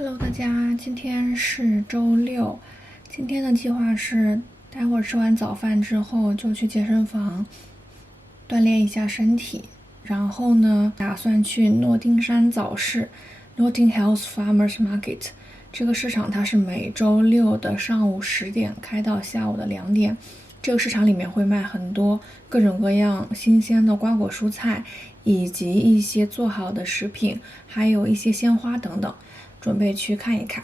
Hello，大家，今天是周六。今天的计划是，待会儿吃完早饭之后就去健身房锻炼一下身体，然后呢，打算去诺丁山早市 （Notting Hills Farmers Market）。这个市场它是每周六的上午10点开到下午的2点。这个市场里面会卖很多各种各样新鲜的瓜果蔬菜，以及一些做好的食品，还有一些鲜花等等。准备去看一看。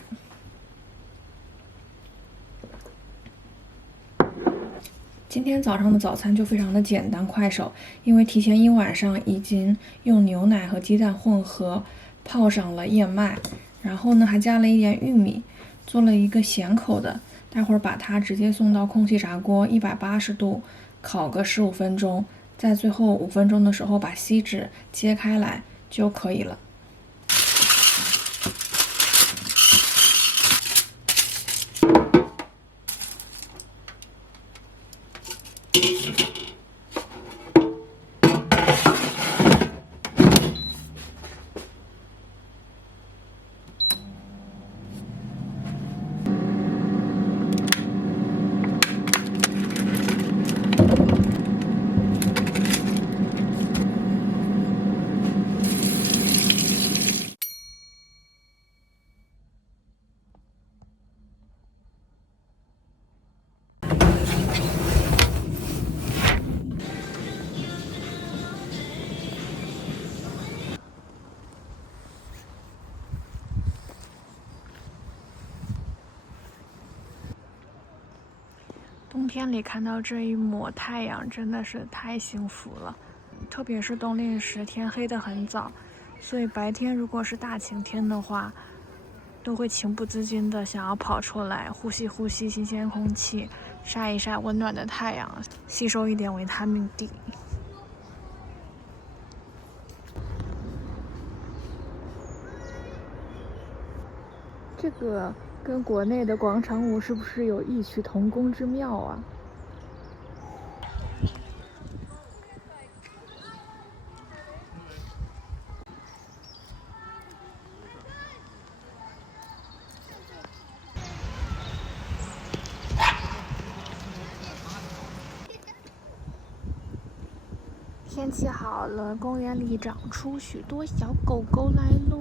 今天早上的早餐就非常的简单快手，因为提前一晚上已经用牛奶和鸡蛋混合泡上了燕麦，然后呢还加了一点玉米，做了一个咸口的。待会儿把它直接送到空气炸锅180度烤个15分钟，在最后5分钟的时候把锡纸揭开来就可以了。冬天里看到这一抹太阳真的是太幸福了，特别是冬令时天黑得很早，所以白天如果是大晴天的话，都会情不自禁的想要跑出来呼吸呼吸新鲜空气，晒一晒温暖的太阳，吸收一点维他命 D。这个跟国内的广场舞是不是有异曲同工之妙啊？天气好了，公园里长出许多小狗狗来喽。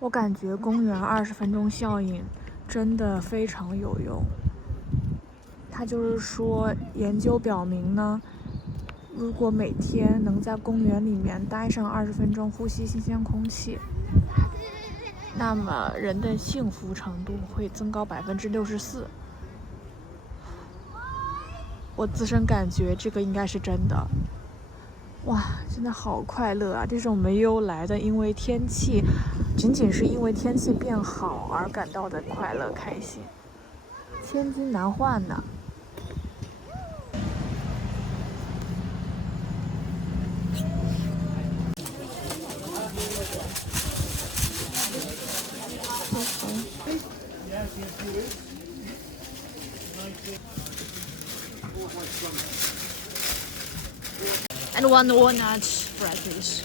我感觉公园20分钟效应真的非常有用。它就是说，研究表明呢，如果每天能在公园里面待上20分钟，呼吸新鲜空气，那么人的幸福程度会增高64%。我自身感觉这个应该是真的。哇，真的好快乐啊！这种没由来的，因为天气，仅仅是因为天气变好而感到的快乐开心，千金难换呢。And one walnut bread, please.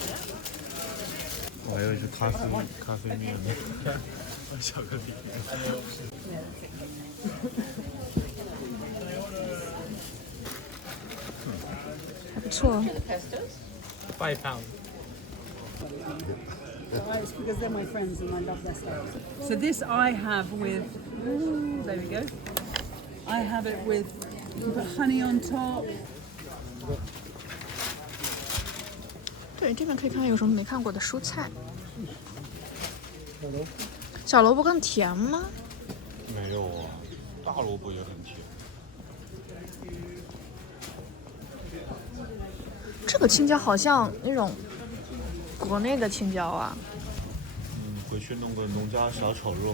我还有一是咖啡面的，巧克力。还不错。5 pounds. It's because they're my friends and I love their stuff. So this I have with, there we go. I have it with, you put honey on top. 对，这边可以看看有什么没看过的蔬菜。小萝卜更甜吗？没有啊，大萝卜也很甜。这个青椒好像那种国内的青椒啊。回去弄个农家小炒肉。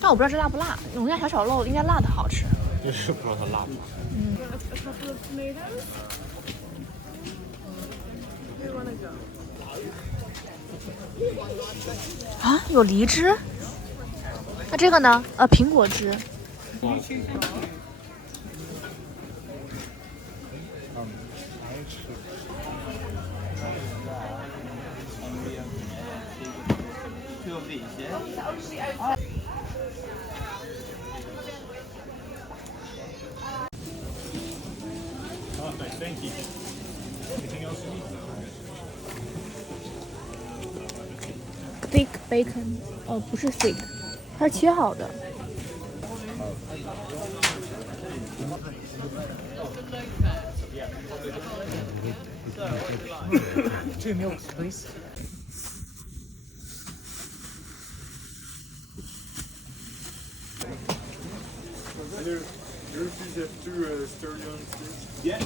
但我不知道这辣不辣，农家小炒肉应该辣的好吃。就是不知道它辣不辣。啊，有梨汁？那这个呢？苹果汁。Thank you. Anything else you need? thick bacon，哦，不是 thick，它是切好的。 2 milks, please. You refuse have two stereo on stage? Yes.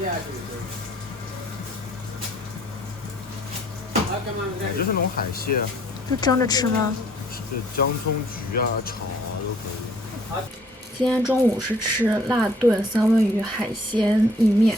Yeah, 就是那种海蟹，就蒸着吃吗？是姜葱焗啊、炒啊都可以。今天中午是吃辣炖三文鱼海鲜意面。